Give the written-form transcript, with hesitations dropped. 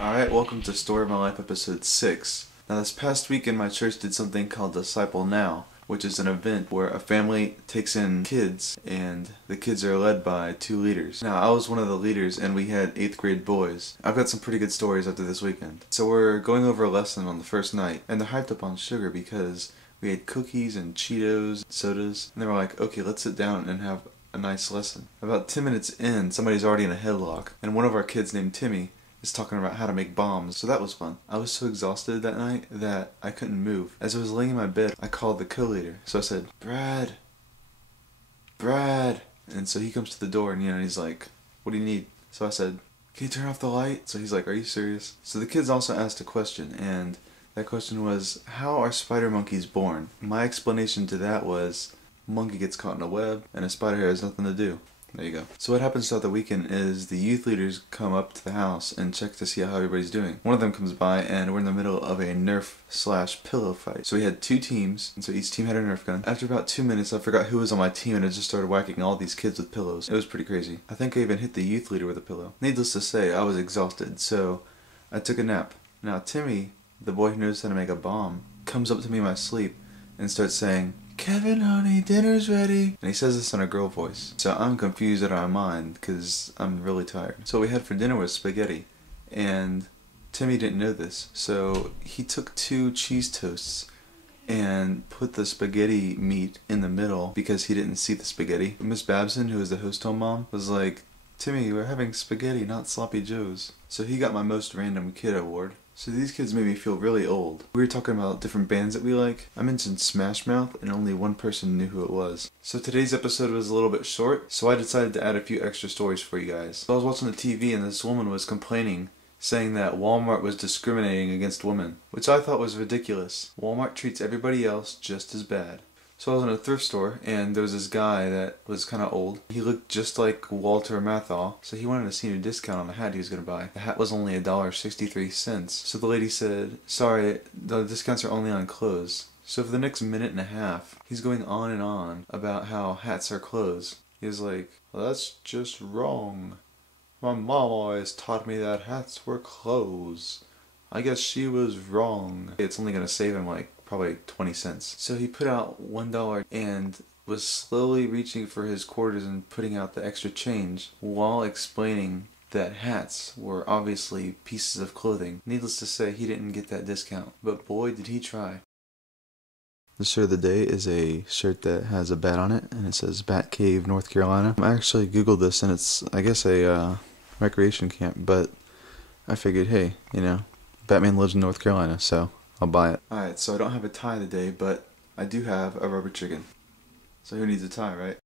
Alright, welcome to Story of My Life episode 6. Now this past weekend my church did something called Disciple Now, which is an event where a family takes in kids and the kids are led by 2 leaders. Now I was one of the leaders and we had 8th grade boys. I've got some pretty good stories after this weekend. So we're going over a lesson on the first night and they're hyped up on sugar because we had cookies and Cheetos, sodas, and they were like, okay, let's sit down and have a nice lesson. About 10 minutes in, somebody's already in a headlock and one of our kids named Timmy is talking about how to make bombs, so that was fun. I was so exhausted that night that I couldn't move. As I was laying in my bed, I called the co-leader. So I said, Brad. And so he comes to the door and he's like, what do you need? So I said, can you turn off the light? So he's like, are you serious? So the kids also asked a question, and that question was, how are spider monkeys born? My explanation to that was, monkey gets caught in a web and a spider has nothing to do. There you go. So what happens throughout the weekend is the youth leaders come up to the house and check to see how everybody's doing. One of them comes by and we're in the middle of a Nerf/pillow fight. So we had 2 teams, and so each team had a Nerf gun. After about 2 minutes I forgot who was on my team and I just started whacking all these kids with pillows. It was pretty crazy. I think I even hit the youth leader with a pillow. Needless to say, I was exhausted, so I took a nap. Now Timmy, the boy who knows how to make a bomb, comes up to me in my sleep and starts saying, Kevin, honey, dinner's ready. And he says this in a girl voice. So I'm confused out of my mind because I'm really tired. So what we had for dinner was spaghetti. And Timmy didn't know this. So he took 2 cheese toasts and put the spaghetti meat in the middle because he didn't see the spaghetti. Miss Babson, who was the host home mom, was like, Timmy, we're having spaghetti, not sloppy joes. So he got my most random kid award. So these kids made me feel really old. We were talking about different bands that we like. I mentioned Smash Mouth and only one person knew who it was. So today's episode was a little bit short, so I decided to add a few extra stories for you guys. So I was watching the TV and this woman was complaining, saying that Walmart was discriminating against women, which I thought was ridiculous. Walmart treats everybody else just as bad. So I was in a thrift store, and there was this guy that was kind of old. He looked just like Walter Matthau, so he wanted a senior discount on the hat he was going to buy. The hat was only $1.63. So the lady said, sorry, the discounts are only on clothes. So for the next minute and a half, he's going on and on about how hats are clothes. He was like, well, that's just wrong. My mom always taught me that hats were clothes. I guess she was wrong. It's only going to save him like probably 20 cents. So he put out $1 and was slowly reaching for his quarters and putting out the extra change while explaining that hats were obviously pieces of clothing. Needless to say, he didn't get that discount, but boy did he try. The shirt of the day is a shirt that has a bat on it and it says Bat Cave, North Carolina. I actually googled this and it's, I guess, a recreation camp, but I figured, hey, Batman lives in North Carolina, so I'll buy it. Alright, so I don't have a tie today, but I do have a rubber chicken. So who needs a tie, right?